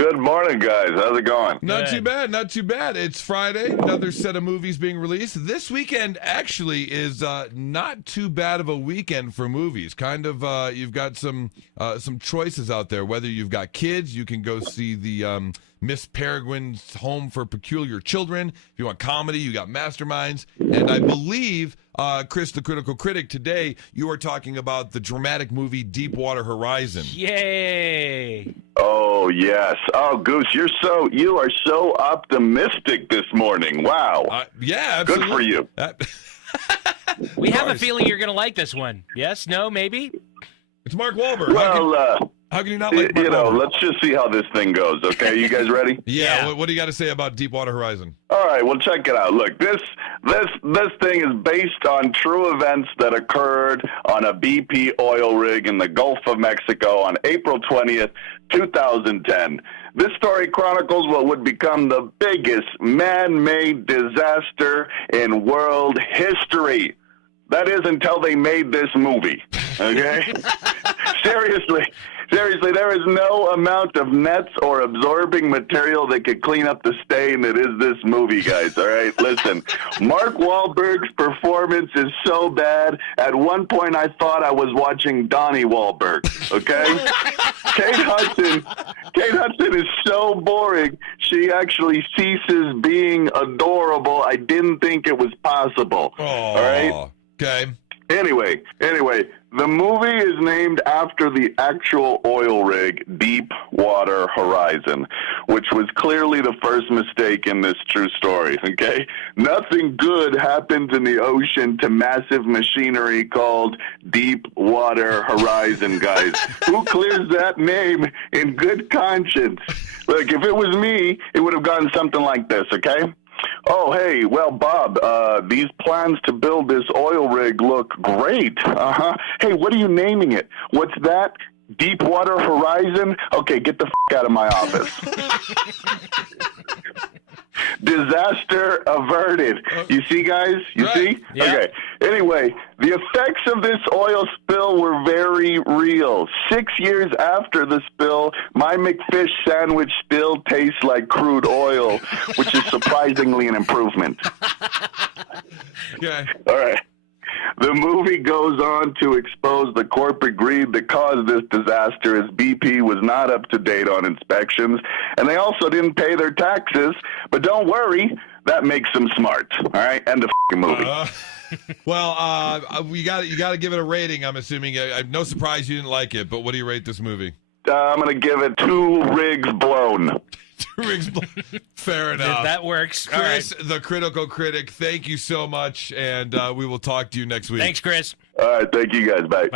Good morning, guys. How's it going? Not too bad, not too bad. It's Friday, another set of movies being released. This weekend actually is not too bad of a weekend for movies. Kind of, you've got some choices out there. Whether you've got kids, you can go see the Miss Peregrine's Home for Peculiar Children. If you want comedy, you got Masterminds. And I believe, Chris, the critical critic, today you are talking about the dramatic movie Deepwater Horizon. Yay! Oh, yes. Oh, Goose, you are so optimistic this morning. Wow. Yeah, absolutely. Good for you. We have a feeling you're going to like this one. Yes? No? Maybe? It's Mark Wahlberg. Well, how can you not like Mark Wahlberg? let's just see how this thing goes, okay? You guys ready? Yeah. What do you got to say about Deepwater Horizon? All right, well, check it out. Look, this thing is based on true events that occurred on a BP oil rig in the Gulf of Mexico on April 20th, 2010. This story chronicles what would become the biggest man-made disaster in world history. That is until they made this movie, okay? Seriously, there is no amount of nets or absorbing material that could clean up the stain that is this movie, guys, all right? Listen, Mark Wahlberg's performance is so bad, at one point I thought I was watching Donnie Wahlberg, okay? Kate Hudson is so boring, she actually ceases being adorable. I didn't think it was possible, all right? Okay. Anyway, the movie is named after the actual oil rig, Deepwater Horizon, which was clearly the first mistake in this true story, okay? Nothing good happens in the ocean to massive machinery called Deepwater Horizon, guys. Who clears that name in good conscience? Look, if it was me, it would have gone something like this, okay? Oh, hey, well, Bob, these plans to build this oil rig look great. Uh-huh. Hey, what are you naming it? What's that? Deepwater Horizon? Okay, get the out of my office. Disaster averted. You see, guys? You see? Yeah. Okay. Anyway, the effects of this oil spill were very real. 6 years after the spill, my McFish sandwich still tastes like crude oil, which is surprisingly an improvement. Okay. All right. The movie goes on to expose the corporate greed that caused this disaster, as BP was not up to date on inspections, and they also didn't pay their taxes. But don't worry, that makes them smart. All right, end of movie. You got to give it a rating. I'm assuming. No surprise you didn't like it, but what do you rate this movie? I'm gonna give it 2 rigs blown. 2 rigs blown. Fair enough. That works. Chris, All right. the critical critic, thank you so much, and we will talk to you next week. Thanks, Chris. All right, thank you guys. Bye.